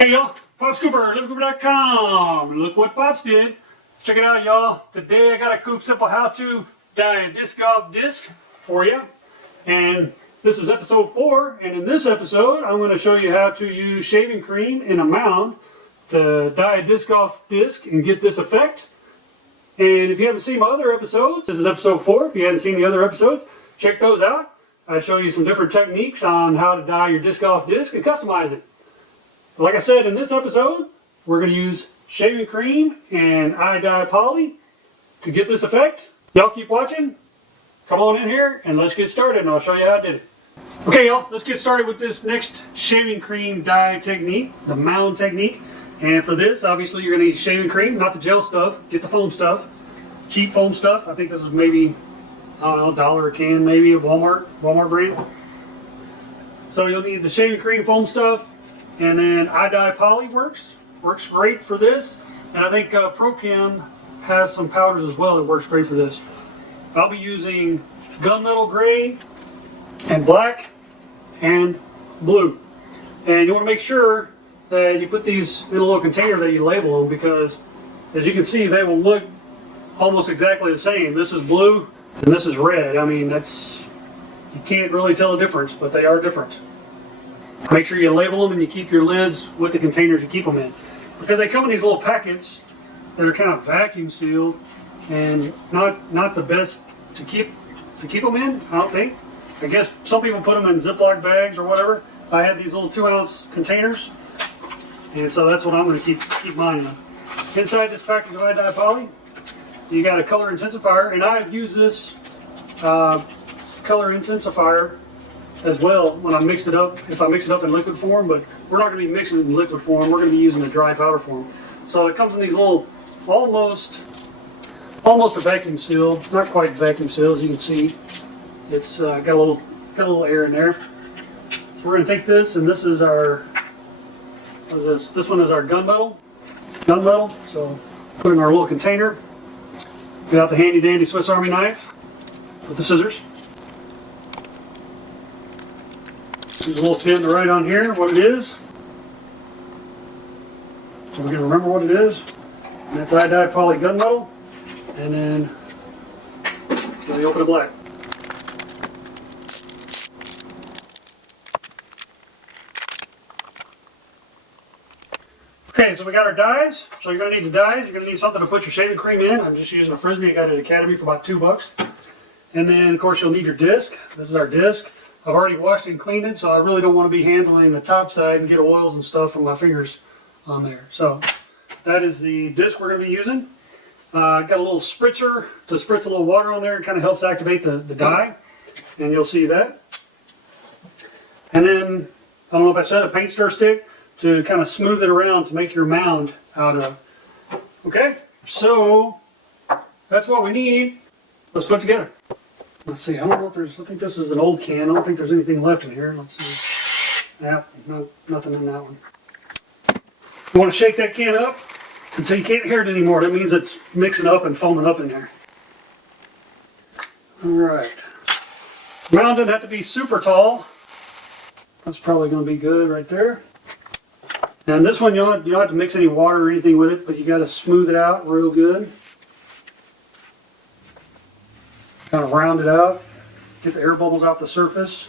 Hey y'all, Pop's Cooper, LivingCooper.com. Look what Pops did. Check it out, y'all. Today I got a Coop simple how-to dye a disc golf disc for you. And this is episode 4. And in this episode, I'm going to show you how to use shaving cream in a mound to dye a disc golf disc and get this effect. And if you haven't seen my other episodes, this is episode 4. If you haven't seen the other episodes, check those out. I show you some different techniques on how to dye your disc golf disc and customize it. Like I said, in this episode, we're going to use shaving cream and iodide poly to get this effect. Y'all keep watching. Come on in here and let's get started and I'll show you how I did it. Okay y'all, let's get started with this next shaving cream dye technique, the mound technique. And for this, obviously you're going to need shaving cream, not the gel stuff. Get the foam stuff, cheap foam stuff. I think this is maybe, I don't know, $1 a can maybe, a Walmart brand. So you'll need the shaving cream foam stuff. And then iodide poly works great for this. And I think ProChem has some powders as well that works great for this. I'll be using gunmetal gray and black and blue. And you want to make sure that you put these in a little container that you label them, because as you can see they will look almost exactly the same. This is blue and this is red. I mean, you can't really tell the difference, but they are different. Make sure you label them and you keep your lids with the containers you keep them in, because they come in these little packets that are kind of vacuum sealed and not the best to keep them in, I don't think. I guess some people put them in Ziploc bags or whatever. I had these little 2-ounce containers, and so that's what I'm going to keep mine in. Inside this package of iodide poly, you got a color intensifier, and I've used this color intensifier as well when I mix it up, if I mix it up in liquid form, but we're not going to be mixing it in liquid form, we're going to be using the dry powder form. So it comes in these little, almost a vacuum seal, not quite vacuum seal, as you can see. It's got a little air in there. So we're going to take this, and this is our, what is this? This one is our gunmetal. So put it in our little container. Get out the handy dandy Swiss Army knife with the scissors. There's a little pin right on here, what it is. So we're going to remember what it is. And that's iodide poly gunmetal. And then we open it black. Okay, so we got our dyes. So you're going to need the dyes. You're going to need something to put your shaving cream in. I'm just using a Frisbee I got at Academy for about $2. And then, of course, you'll need your disc. This is our disc. I've already washed and cleaned it, so I really don't want to be handling the top side and get oils and stuff from my fingers on there. So that is the disc we're going to be using. Got a little spritzer to spritz a little water on there. It kind of helps activate the dye, and you'll see that. And then, I don't know if I said, a paint stir stick to kind of smooth it around to make your mound out of. Okay, so that's what we need. Let's put it together. Let's see, I don't know if there's, I think this is an old can. I don't think there's anything left in here. Let's see. Yeah, no, nothing in that one. You want to shake that can up until you can't hear it anymore. That means it's mixing up and foaming up in there. Alright. Mound doesn't have to be super tall. That's probably going to be good right there. And this one, you don't have to mix any water or anything with it, but you got to smooth it out real good. Kind of round it out, get the air bubbles off the surface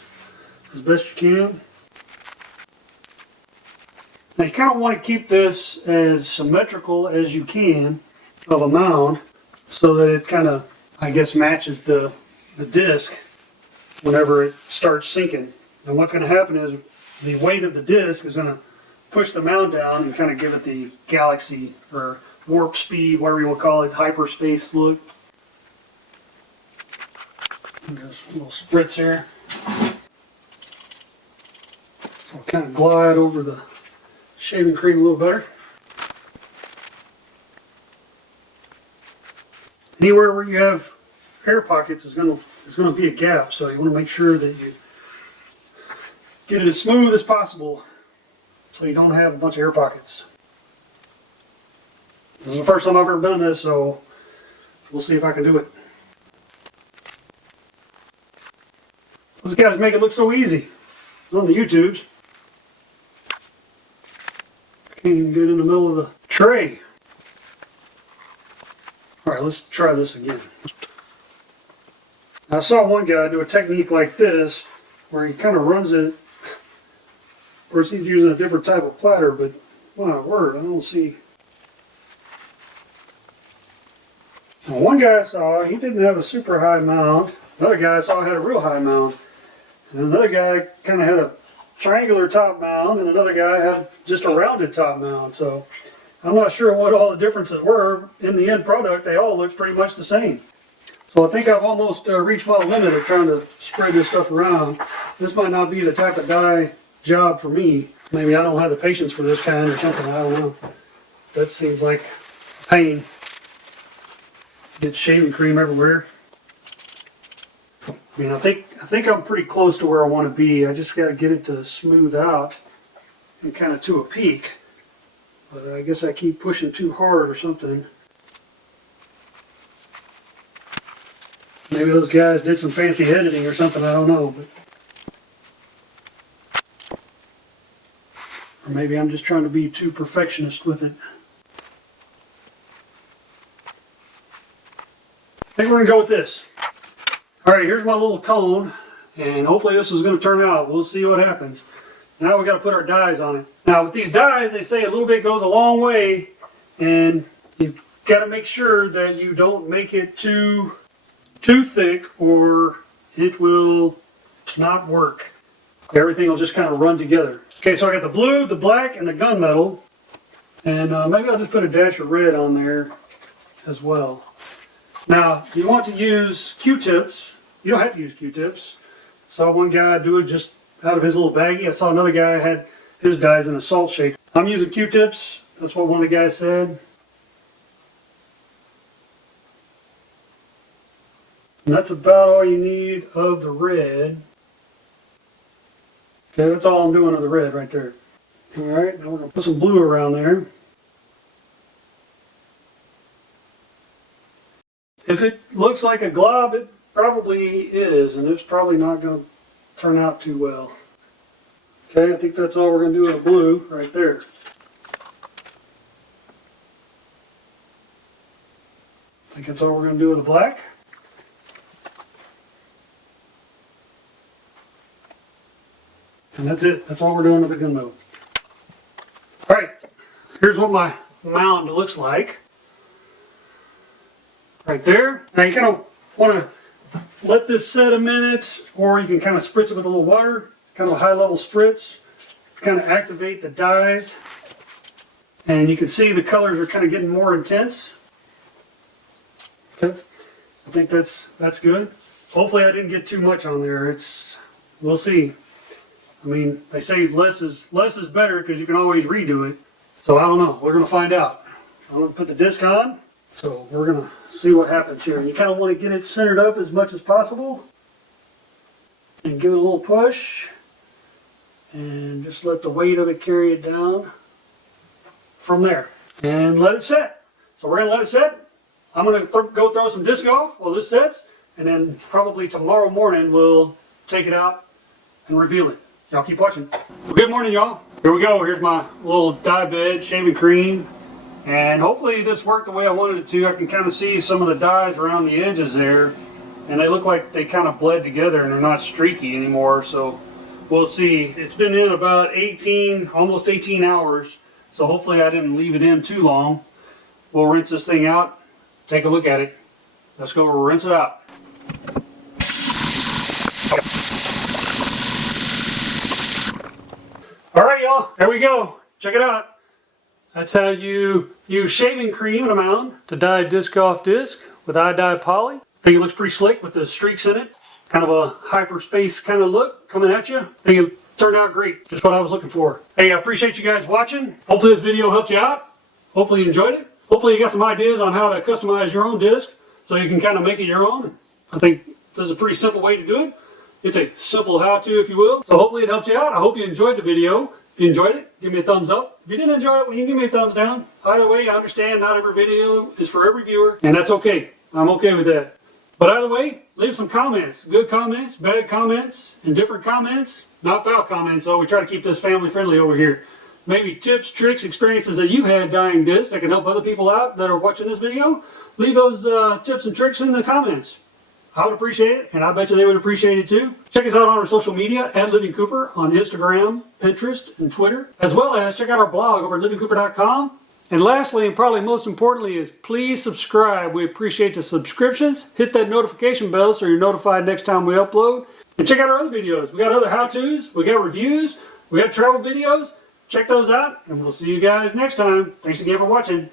as best you can. Now you kind of want to keep this as symmetrical as you can of a mound, so that it kind of, I guess, matches the disc whenever it starts sinking. And what's going to happen is the weight of the disc is going to push the mound down and kind of give it the galaxy or warp speed, whatever you will call it, hyperspace look. Just a little spritz here. So I'll kind of glide over the shaving cream a little better. Anywhere where you have air pockets is going to be a gap, so you want to make sure that you get it as smooth as possible so you don't have a bunch of air pockets. This is the first time I've ever done this, so we'll see if I can do it. Those guys make it look so easy. It's on the YouTubes. Can't even get in the middle of the tray. Alright, let's try this again. I saw one guy do a technique like this, where he kind of runs it. Of course, he's using a different type of platter, but my word, I don't see. Now, one guy I saw, he didn't have a super high mound. Another guy I saw had a real high mound. And another guy kind of had a triangular top mound, and another guy had just a rounded top mound. So I'm not sure what all the differences were. In the end product, they all looked pretty much the same. So I think I've almost reached my limit of trying to spread this stuff around. This might not be the type of die job for me. Maybe I don't have the patience for this kind or something, I don't know. That seems like pain. Get shaving cream everywhere. I mean, I think I'm pretty close to where I want to be. I just got to get it to smooth out and kind of to a peak. But I guess I keep pushing too hard or something. Maybe those guys did some fancy editing or something, I don't know. But, or maybe I'm just trying to be too perfectionist with it. I think we're going to go with this. Alright, here's my little cone, and hopefully this is going to turn out. We'll see what happens. Now we got to put our dies on it. Now with these dies, they say a little bit goes a long way, and you've got to make sure that you don't make it too thick or it will not work. Everything will just kind of run together. Okay, so I got the blue, the black, and the gunmetal, and maybe I'll just put a dash of red on there as well. Now, you want to use Q-tips. You don't have to use Q-tips. Saw one guy do it just out of his little baggie. I saw another guy had his dies in a salt shaker. I'm using Q-tips. That's what one of the guys said. And that's about all you need of the red. Okay, that's all I'm doing of the red right there. Alright, now we're going to put some blue around there. If it looks like a glob, it probably is, and it's probably not going to turn out too well. Okay, I think that's all we're going to do with the blue right there. I think that's all we're going to do with the black. And that's it. That's all we're doing with the gunmetal. Alright, here's what my mound looks like. Right there. Now you kind of want to let this set a minute, or you can kind of spritz it with a little water, kind of a high level spritz, to kind of activate the dyes. And you can see the colors are kind of getting more intense. Okay, I think that's good. Hopefully I didn't get too much on there. We'll see. I mean, they say less is better because you can always redo it. So I don't know. We're going to find out. I'm going to put the disc on. So we're going to see what happens here. You kind of want to get it centered up as much as possible. And give it a little push. And just let the weight of it carry it down from there. And let it set. So we're going to let it set. I'm going to go throw some disc golf while this sets. And then probably tomorrow morning we'll take it out and reveal it. Y'all keep watching. Well, good morning, y'all. Here we go. Here's my little dye bed, shaving cream. And hopefully this worked the way I wanted it to. I can kind of see some of the dyes around the edges there. And they look like they kind of bled together and they're not streaky anymore. So we'll see. It's been in about almost 18 hours. So hopefully I didn't leave it in too long. We'll rinse this thing out. Take a look at it. Let's go rinse it out. Alright, y'all, there we go. Check it out. That's how you use shaving cream in a mound to dye a disc golf disc with iodide poly. I think it looks pretty slick with the streaks in it. Kind of a hyperspace kind of look coming at you. I think it turned out great. Just what I was looking for. Hey, I appreciate you guys watching. Hopefully this video helped you out. Hopefully you enjoyed it. Hopefully you got some ideas on how to customize your own disc so you can kind of make it your own. I think this is a pretty simple way to do it. It's a simple how-to, if you will. So hopefully it helps you out. I hope you enjoyed the video. If you enjoyed it, give me a thumbs up. If you didn't enjoy it, well, you can give me a thumbs down. Either way, I understand not every video is for every viewer, and that's okay. I'm okay with that. But either way, leave some comments. Good comments, bad comments, indifferent comments, not foul comments. So we try to keep this family friendly over here. maybe tips, tricks, experiences that you've had dyeing discs that can help other people out that are watching this video, leave those tips and tricks in the comments. I would appreciate it, and I bet you they would appreciate it too. Check us out on our social media at LivingCooper on Instagram, Pinterest, and Twitter, as well as check out our blog over at LivingCooper.com. And lastly, and probably most importantly, is please subscribe. We appreciate the subscriptions. Hit that notification bell so you're notified next time we upload. And check out our other videos. We got other how-tos, we got reviews, we got travel videos. Check those out, and we'll see you guys next time. Thanks again for watching.